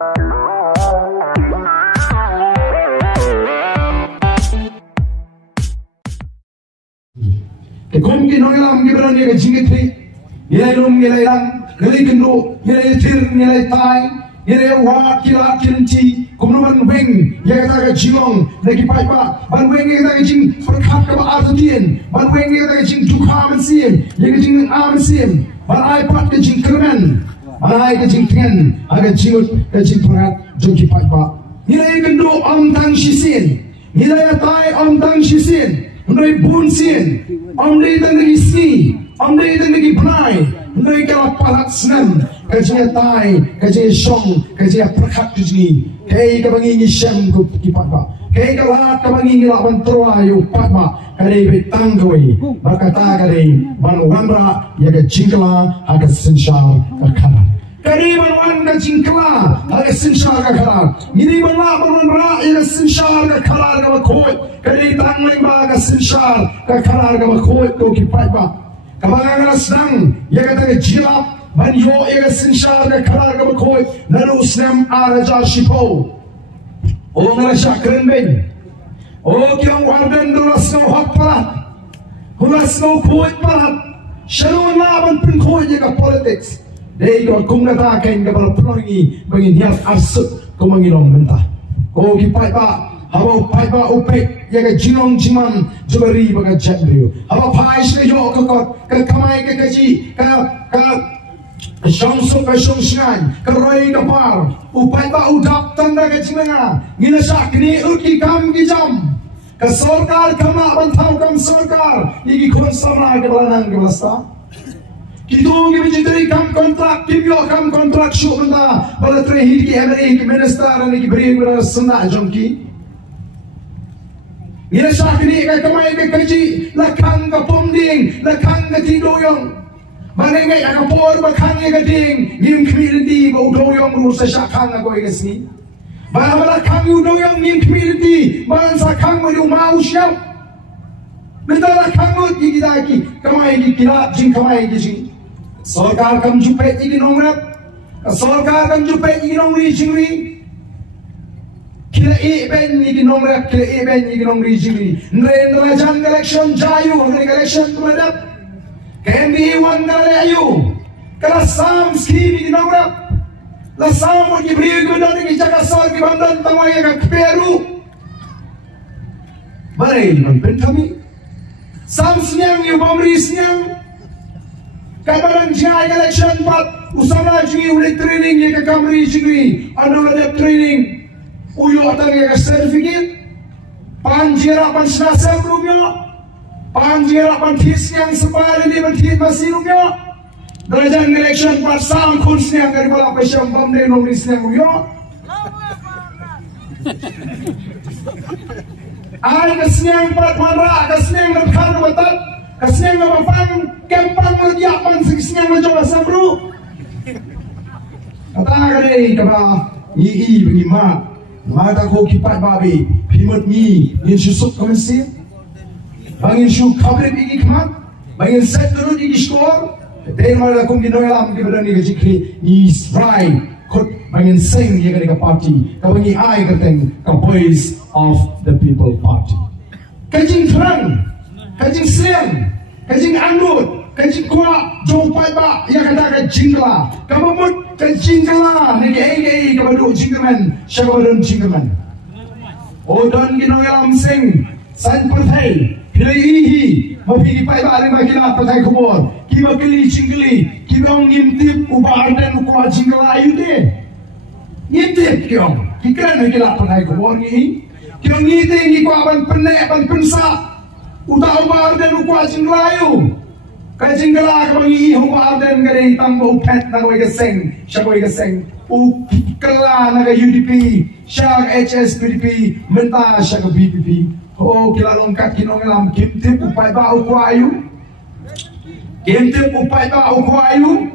Khun kinong alam gibran ni kajingit ni nilai lum nilai lang nilai kendo nilai tir nilai tai nilai wa kila kinci kumnoman weng ya kata kajingong lagi pai pa ban weng ya kata kajing perkat ke Argentin ban weng ya kata kajing duka mesin ya kajing amesin ban ai pat kajing kerman ban ai kajing ten aga jingut kajing perkat jongki pai pa nilai kendo om tang shisin nilai tai om tang shisin Ndoi bun sin, ndoi tang lagi sni, ndoi tang lagi benai, ndoi kalau palat senam, kerja tai, kerja shong, kerja perkat kerja, kei kebangi Shem ku kipat ba, kei kalau kebangi lawan terwayu pat ba, kari betang koi, berkata kari ban wandra ya ke jingkla agak sensyal berkarat. Kari ban ka jingkla agak sensyal berkarat. Ini ban wandra ya sensyal berkarat ka koi. Kali tang leng ba ka sensyal ka karar ka khoi to ki pai ba kabanga ka Sniang ya ka ta jilap ban yo ya ka sensyal ka karar ka khoi lalu Shem araja shipo o ngala shakren ben o kyang warden do rasno hak parat hulasno khoi parat sharon la ban pin khoi ya ka politics dei ko kung na ta ken ka bal prongi bangin hias asut ko mangilong benta ko ki pai ba Haba pai ba upek ya ka jinong jiman jubari ba ka jabrio haba pai shne yo ka kamai ka kaji ka shongso ka shongshan ka roi ka par upai ba udap tanda ka jimanga ngina shakni uki kam ki jam ka sarkar kama banthau kam sarkar igi khon samra ka balanang ka basta Kitung ki bijitri kam kontrak kimyo kam kontrak shu banda bala tre hit ki emre ki minister ani ki bring bala sunna jongki Ila sakni ka kamay ka kaji lakang ka pomding lakang ka tidoyong manengay ka por bakang ka ding nim community ba udoyong ru sa sakang ko igasni ba lakang udoyong nim community ban sakang mo yung mausyaw benda lakang mo gigidaki kamay gikila jing kamay gijing sarkar kam jupe iginongrat sarkar kam jupe iginongri jingri Kila ben ni nomor kila ben ni nomor jiri. Nrendra jan Ilekshon jayu, Ilekshon tumadap. Kendi wan galayu. Kala sam ski ni nomor. La sam ki bri gudan ki jaga sor ki bandan tamay ka Peru. Bare man pentami. Sam Sniang yu bomri Sniang. Kabaran jaya Ilekshon pat usama ji ulit training ye ka kamri jiri. Anu ada training. U.R.U.K atang ya certificate panjira pan snasam rumya panjira pan Sniang separe di pan masih rumya darajan Ilekshon par sam Khun Sniang dari bala pa Shem bam de nomri Sniang rumya ay ka Sniang par manra ka Sniang na khar batat ka Sniang na pang kempang mo dia pan Sniang na jola sabru kata ka dei ka ba i bima Mata ko kipat babi, pimat ni, insyu suk komisin, bangin syu kabrit igi kemat, bangin set dulu igi skor, dan malah kong dinoyam di badan ni kecikri, ni strike, kot bangin sing ye ka party, kawangi ai kateng ka voice of the people party. Kajing terang, kajing Sniang, kajing anut, kajing kuat, jompai ba, ya kata kajing lah, kamamut. Kajingkala ni kei kabadu jingkaman syabadun jingkaman odon ginong yalam sing san pathai pilih mapi pai ba lima kila pathai kubor kiba kili jingkali kibong ngimtip ubar dan ukwa jingkala ayu de ngimtip kiong kikran kila pathai kubor ni kiong ngite ngi kwa ban penek ban pensa uta ubar dan ukwa jingkala ayu Kajing kala kau ini hubar dan kari tambo pet na kau igaseng, siya kau igaseng. Kala na kau UDP, siya HS PDP, menta siya kau BPP. Oh kila longkat kinong alam kimtip upay ba ukwayu, kimtip upay ba ukwayu.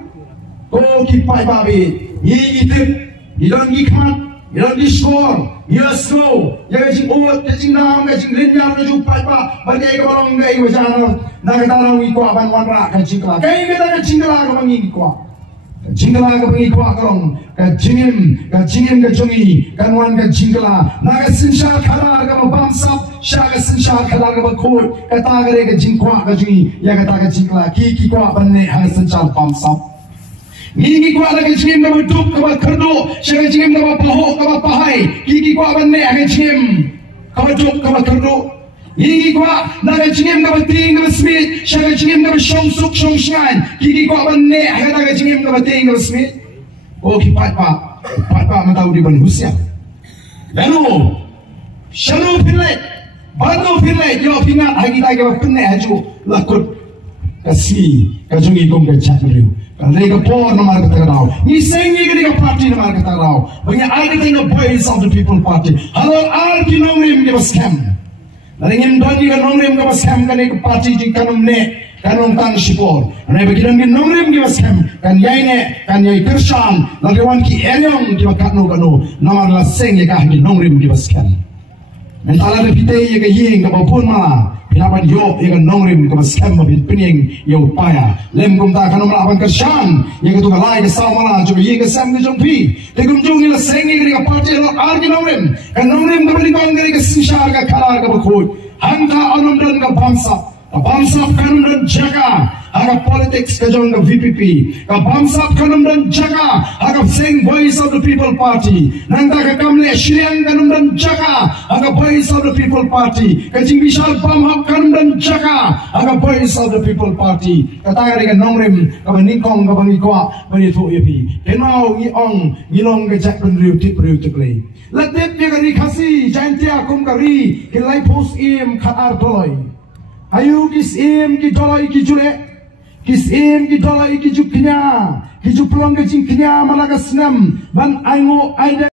Oh kipay babi, ngitip, ilang gikmat, ilang diskor. Yes, no. Ya kajing uot, kajing nam, kajing linyar, kajing paipa, bagay ka barang gay wajana, nagatarang iko aban wanra kajing kala. Kaya kita kajing kala ka mangi iko. jingla ka bangi kwa karong ka jingim ka jongi kan wan ka jingla na ka sinsha khala ka bamsap sha ka sinsha khala ka khoi ka ta gare ka jingkwa ka jongi ya ka ta ka jingla ki kwa banne ha sinsha bamsap ni kwa la ka jingim ka dup ka khardo sha ka jingim ka paho ka pahai ki kwa banne ha ka jingim ka dup ka khardo Gigi kwa naga jingim ka bating ka smith, siya ka jingim ka shong suk shong shan. Gigi kwa banne aga naga jingim ka bating ka smith. O kipat pa mataw di ban husya. Lalo, shalo pinlet, bando pinlet, yo pingat hagi tayo ka pinne haju lakot kasi kajungi kong ka chakriu. Kalay ka por na marga tagaraw. Ni sengi ka party na marga tagaraw. Banya agating the boys of the people party. Halo al kinongrim di baskem. Naringin doon di kanongrim ka baskem kanay ka party di kanong kanong tang sipor. Anay bagilan din nongrim di baskem kan yay Kirshan laliwan ki eryong di makano namar laseng ya kahit nongrim di baskem. Mentala na pitay ya kaying kapapun ma pinapan yo ya nongrim ka baskem mapitpining ya upaya. Lem kumta kanong malaban Kirshan ya katukalay ka sawala juga ya kasem ka jongpi. Tegum jong ila seng ya ka party lo argi nongrim kan nongrim ka balikon ka sinsyar ka kalar ka bakhoy. Hangga anum dan ka bamsap kanum dan jaga aga politics ka jong ka VPP ka bamsap kanum dan jaga aga sing voice of the people party nangta ka kamle Sniang kanum dan jaga aga voice of the people party ka jing bishal bamhap kanum dan jaga aga voice of the people party kata ka nongrim ka ningkong ka bangikwa banithu yepi kenau ngi ong ngilong ka jak ben riu tip le latep ye ka ri khasi jantia kum ka ri ke lai post im khatar doloi ayu kis im ki doloi ki jule kis im ki doloi ki juknya ki juplong ka jingknya malaga snam ban aingo aida